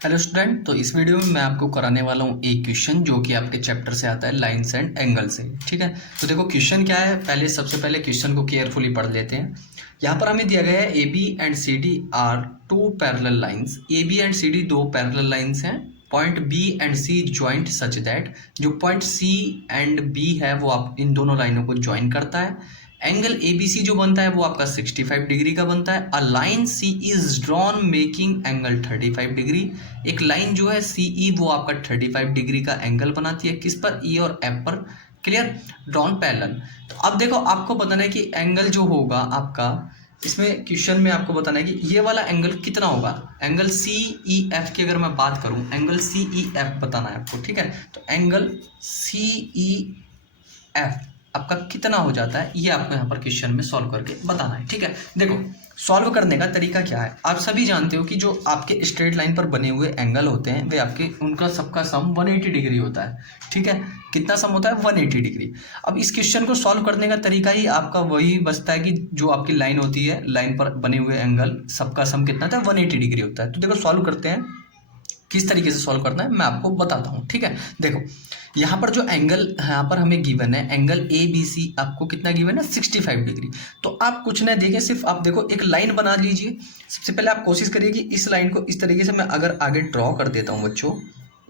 Hello student. तो इस video में मैं आपको कराने वाला हूँ एक क्वेश्चन जो कि आपके चैप्टर से आता है लाइन्स एंड एंगल से। ठीक है, तो देखो क्वेश्चन क्या है, सबसे पहले क्वेश्चन को केयरफुली पढ़ लेते हैं। यहाँ पर हमें दिया गया है A B and C D are two parallel lines. A B and C D दो पैरेलल लाइन्स हैं। Point B and C joint such that, जो पॉइंट सी एंड बी है वो आप इन दोनों लाइनों को ज्वाइन करता है। एंगल ए बी सी जो बनता है वो आपका 65 डिग्री का बनता है। A line C is drawn making angle 35 degree. एक लाइन जो है सी ई वो आपका 35 डिग्री का एंगल बनाती है, किस पर, ई और एफ पर। Clear, drawn parallel. तो अब देखो आपको बताना है कि एंगल जो होगा आपका, इसमें क्वेश्चन में आपको बताना है कि ये वाला एंगल कितना होगा। एंगल सी ई एफ की अगर मैं बात करूं, एंगल सी ई एफ बताना है आपको। ठीक है, तो एंगल सी ई एफ आपका कितना हो जाता है, ये आपको यहाँ पर क्वेश्चन में सॉल्व करके बताना है। ठीक है, देखो सॉल्व करने का तरीका क्या है। आप सभी जानते हो कि जो आपके स्ट्रेट लाइन पर बने हुए एंगल होते हैं वे आपके, उनका सबका सम 180 डिग्री होता है। ठीक है, कितना सम होता है, 180 डिग्री। अब इस क्वेश्चन को सॉल्व करने का तरीका ही आपका वही बचता है कि जो आपकी लाइन होती है, लाइन पर बने हुए एंगल सबका सम कितना होता है, 180 डिग्री होता है। तो देखो सॉल्व करते हैं, किस तरीके से सॉल्व करना है मैं आपको बताता हूँ। ठीक है, देखो यहाँ पर जो एंगल यहाँ पर हमें गिवन है, एंगल ए बी सी आपको कितना गिवन है, 65 डिग्री। तो आप कुछ ना देखें, सिर्फ आप देखो एक लाइन बना लीजिए। सबसे पहले आप कोशिश करिए कि इस लाइन को इस तरीके से मैं अगर आगे ड्रॉ कर देता हूँ बच्चों,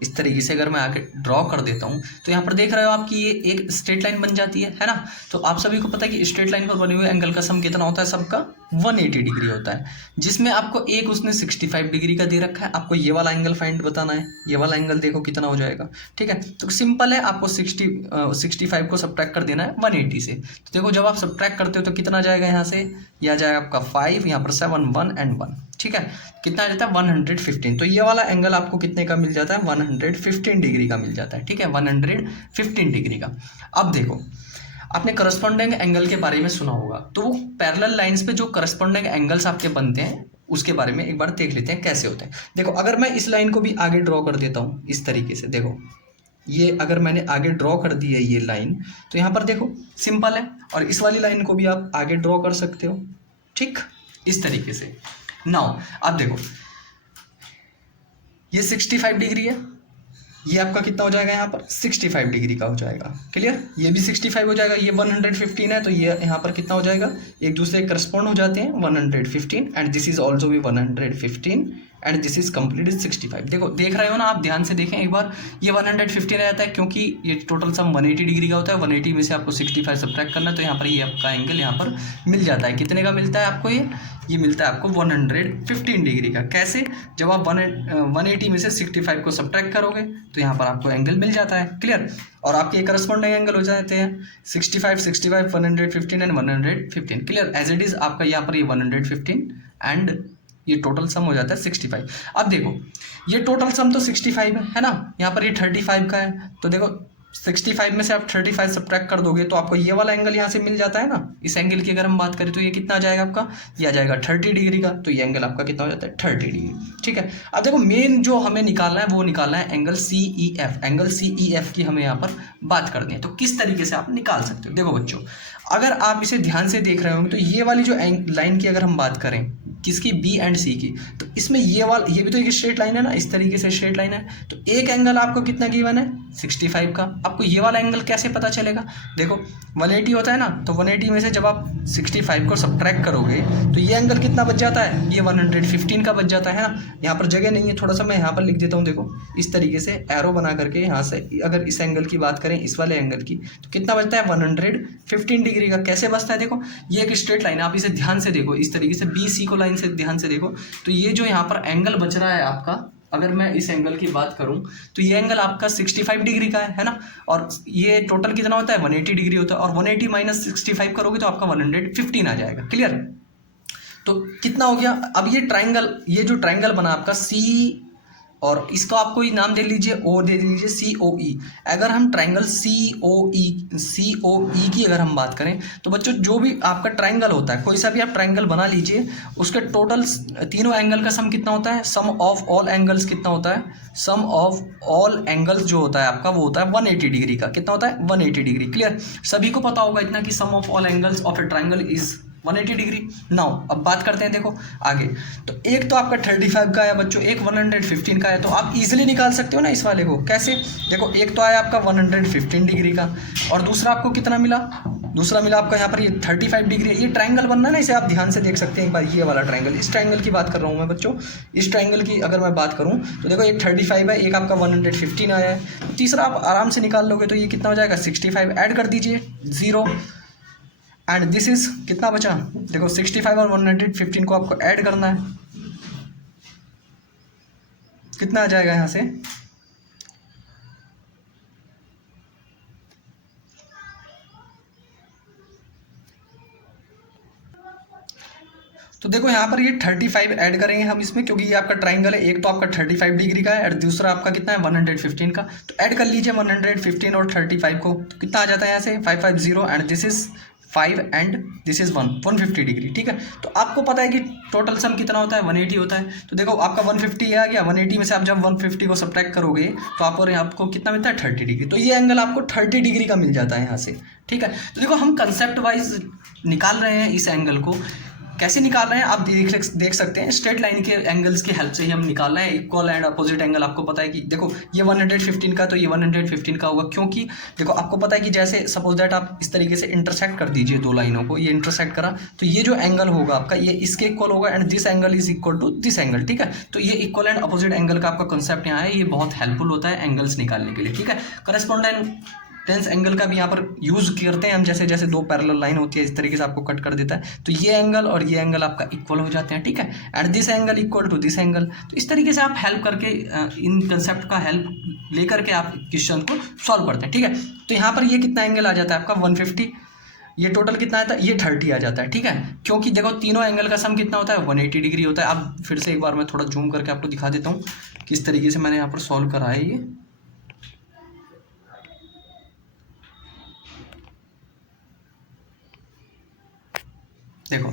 इस तरीके से अगर मैं आगे ड्रॉ कर देता हूँ तो यहाँ पर देख रहे हो आप कि ये एक स्ट्रेट लाइन बन जाती है ना। तो आप सभी को पता है कि स्ट्रेट लाइन पर बने हुए एंगल का सम कितना होता है, सबका 180 डिग्री होता है। जिसमें आपको एक उसने 65 डिग्री का दे रखा है, आपको ये वाला एंगल फाइंड बताना है। ये वाला एंगल देखो कितना हो जाएगा। ठीक है, तो सिंपल है, आपको 65 को सब्ट्रैक्ट कर देना है 180 से। तो देखो जब आप सब्ट्रैक्ट करते हो तो कितना जाएगा, यहाँ से यह जाएगा आपका 5, यहाँ पर 7, 1 एंड 1। ठीक है, कितना आ जाता है 115। तो ये वाला एंगल आपको कितने का मिल जाता है, 115 डिग्री का मिल जाता है। ठीक है, 115 डिग्री का। अब देखो आपने करस्पॉन्डिंग एंगल के बारे में सुना होगा, तो वो पैरेलल लाइंस पे जो करस्पॉन्डिंग एंगल्स आपके बनते हैं उसके बारे में एक बार देख लेते हैं कैसे होते हैं। देखो अगर मैं इस लाइन को भी आगे ड्रॉ कर देता हूँ इस तरीके से, देखो ये अगर मैंने आगे ड्रॉ कर दी है ये लाइन, तो यहाँ पर देखो सिंपल है। और इस वाली लाइन को भी आप आगे ड्रॉ कर सकते हो, ठीक, इस तरीके से। नाउ आप देखो ये 65 डिग्री है, ये आपका कितना हो जाएगा, यहाँ पर 65 डिग्री का हो जाएगा। क्लियर, ये भी 65 हो जाएगा, ये 115 है तो ये यहाँ पर कितना हो जाएगा, एक दूसरे करस्पॉन्ड हो जाते हैं 115 एंड दिस इज ऑल्सो भी 115 एंड दिस इज कंप्लीट 65। देखो देख रहे हो ना आप, ध्यान से देखें एक बार, ये 115 रहता है क्योंकि ये टोटल सम 180 डिग्री का होता है। 180 में से आपको 65 सब्ट्रैक्ट करना है, तो यहाँ पर ये आपका एंगल यहाँ पर मिल जाता है। कितने का मिलता है आपको, ये मिलता है आपको 115 डिग्री का। कैसे, जब आप 180 में से 65 को सब्ट्रैक्ट करोगे तो यहाँ पर आपको एंगल मिल जाता है। क्लियर, और आपके एक करस्पॉन्डिंग एंगल हो जाते हैं 65, 65, 115 and 115। Clear, as it is आपका यहाँ पर ये 115 एंड ये टोटल सम हो जाता है 65। अब देखो ये टोटल सम तो 65 है ना, यहाँ पर ये 35 का है। तो देखो 65 में से आप 35 सब्ट्रैक्ट कर दोगे तो आपको ये वाला एंगल यहाँ से मिल जाता है ना। इस एंगल की अगर हम बात करें तो ये कितना आ जाएगा आपका, ये आ जाएगा 30 डिग्री का। तो ये एंगल आपका कितना हो जाता है, 30 डिग्री। ठीक है, अब देखो मेन जो हमें निकालना है वो निकालना है angle c e f. Angle c e f की हमें यहाँ पर बात करनी है। तो किस तरीके से आप निकाल सकते हो, देखो बच्चों अगर आप इसे ध्यान से देख रहे होंगे तो ये वाली जो लाइन की अगर हम बात करें, किसकी, बी एंड सी की, तो इसमें ये भी तो एक स्ट्रेट लाइन है ना, इस तरीके से स्ट्रेट लाइन है। तो एक एंगल आपको कितना गिवन है, 65 का। आपको ये वाला एंगल कैसे पता चलेगा, देखो 180 होता है ना, तो 180 में से जब आप 65 को सब्ट्रैक्ट करोगे तो ये एंगल कितना बच जाता है, ये 115 का बच जाता है ना। यहाँ पर जगह नहीं है, थोड़ा सा मैं यहाँ पर लिख देता हूँ। देखो इस तरीके से एरो बना करके यहाँ से अगर इस एंगल की बात करें, इस वाले एंगल की, तो कितना बचता है, 115 डिग्री का। कैसे बचता है, देखो ये एक स्ट्रेट लाइन है, आप इसे ध्यान से देखो, इस तरीके से बी सी को लाइन से ध्यान से देखो। तो ये जो यहाँ पर एंगल बच रहा है आपका, अगर मैं इस एंगल की बात करूं तो ये एंगल आपका 65 डिग्री का है ना। और ये टोटल कितना होता है, 180 डिग्री होता है। और 180 माइनस 65 करोगे तो आपका 115 आ जाएगा। क्लियर, तो कितना हो गया। अब ये ट्राइंगल, ये जो ट्राइंगल बना आपका सी, और इसको आप कोई नाम दे लीजिए, ओ दे दीजिए, सी ओ ई। अगर हम ट्राइंगल सी ओ ई की अगर हम बात करें तो बच्चों जो भी आपका ट्राइंगल होता है, कोई सा भी आप ट्राइंगल बना लीजिए, उसके टोटल तीनों एंगल का सम कितना होता है, सम ऑफ ऑल एंगल्स कितना होता है, सम ऑफ ऑल एंगल्स जो होता है आपका वो होता है 180 डिग्री का। कितना होता है, 180 डिग्री। क्लियर, सभी को पता होगा इतना कि sum of all angles of a triangle is 180 degree. Now अब बात करते हैं, देखो आगे। तो एक तो आपका 35 का है बच्चों, एक 115 का है, तो आप इजीली निकाल सकते हो ना इस वाले को। कैसे? देखो एक तो आया आपका 115 डिग्री का, और दूसरा आपको कितना मिला? दूसरा मिला आपका यहाँ पर ये 35 डिग्री। ये ट्रायंगल बनना है ना, इसे आप ध्यान से देख सकते हैं एक बार। ये वाला ट्रायंगल, इस ट्रायंगल की बात कर रहा हूँ मैं बच्चों। इस ट्रायंगल की अगर मैं बात करूँ तो देखो एक 35 है, एक आपका 115 आया है, तो तीसरा आप आराम से निकाल लोगे। तो ये कितना हो जाएगा? 65। ऐड कर दीजिए 0, एंड दिस इज कितना बचा? देखो 65 और 115 को आपको ऐड करना है, कितना आ जाएगा यहाँ से? तो देखो यहाँ पर ये 35 ऐड करेंगे हम इसमें, क्योंकि ये आपका ट्राइंगल है। एक तो आपका 35 डिग्री का है और दूसरा आपका कितना है? 115 का। तो ऐड कर लीजिए 115 और 35 को, तो कितना आ जाता है यहाँ से? 550, and this is 5 and this is 150 degree. ठीक है, तो आपको पता है कि टोटल सम कितना होता है? 180 होता है। तो देखो आपका 150 आ गया, 180 में से आप जब 150 को सब्ट्रैक्ट करोगे तो आपको कितना मिलता है? 30 डिग्री। तो ये एंगल आपको 30 डिग्री का मिल जाता है यहाँ से। ठीक है, तो देखो हम कंसेप्ट वाइज निकाल रहे हैं इस एंगल को। कैसे निकाल रहे हैं आप देख सकते हैं, स्ट्रेट लाइन के एंगल्स की हेल्प से ही हम निकाल रहे हैं। इक्वल एंड अपोजिट एंगल आपको पता है कि देखो ये 115 का, तो ये 115 का होगा, क्योंकि देखो आपको पता है कि जैसे सपोज दैट आप इस तरीके से इंटरसेक्ट कर दीजिए दो लाइनों को, ये इंटरसेक्ट करा, तो ये जो एंगल होगा आपका ये इसके इक्वल होगा, and this angle is equal to this angle. ठीक है, तो ये इक्वल एंड अपोजिट एंगल का आपका कंसेप्ट यहाँ है, ये बहुत हेल्पफुल होता है एंगल्स निकालने के लिए। ठीक है, करस्पॉन्डेंस एंगल का भी यहाँ पर यूज करते हैं हम। जैसे जैसे दो पैरेलल लाइन होती है इस तरीके से आपको कट कर देता है, तो ये एंगल और ये एंगल आपका इक्वल हो जाते हैं। ठीक है, and this angle equal to this angle. तो इस तरीके से आप हेल्प करके इन कंसेप्ट का हेल्प लेकर के आप क्वेश्चन को सॉल्व करते हैं। ठीक है, तो यहाँ पर ये कितना एंगल आ जाता है आपका? 150। ये टोटल कितना आता है? ये 30 आ जाता है। ठीक है, क्योंकि देखो तीनों एंगल का सम कितना होता है? 180 डिग्री होता है। अब फिर से एक बार मैं थोड़ा जूम करके आपको दिखा देता हूँ किस तरीके से मैंने यहाँ पर सॉल्व करा है ये। देखो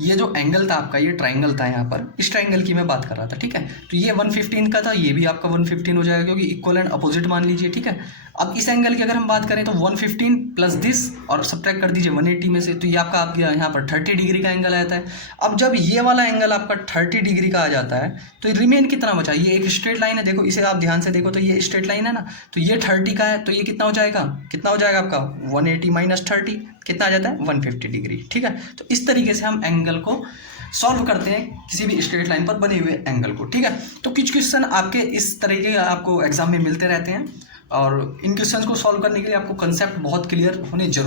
ये जो एंगल था आपका, ये ट्राइंगल था यहाँ पर, इस ट्राइंगल की मैं बात कर रहा था। ठीक है, तो ये 115 का था, ये भी आपका 115 हो जाएगा, क्योंकि इक्वल एंड अपोजिट मान लीजिए। ठीक है, अब इस एंगल की अगर हम बात करें तो 115 प्लस दिस और सब्ट्रैक्ट कर दीजिए 180 में से, तो ये आपका यहाँ पर 30 डिग्री का एंगल आता है। अब जब ये वाला एंगल आपका 30 डिग्री का आ जाता है तो रिमेन कितना बचा? ये एक स्ट्रेट लाइन है, देखो इसे आप ध्यान से देखो, तो ये स्ट्रेट लाइन है ना, तो ये 30 का है, तो ये कितना हो जाएगा? कितना हो जाएगा आपका? 180 माइनस 30 कितना आ जाता है? 150 डिग्री। ठीक है, तो इस तरीके से हम एंगल को सॉल्व करते हैं किसी भी स्ट्रेट लाइन पर बने हुए एंगल को। ठीक है, तो कुछ क्वेश्चन आपके इस तरीके आपको एग्जाम में मिलते रहते हैं, और इन क्वेश्चंस को सॉल्व करने के लिए आपको कंसेप्ट बहुत क्लियर होने जरूर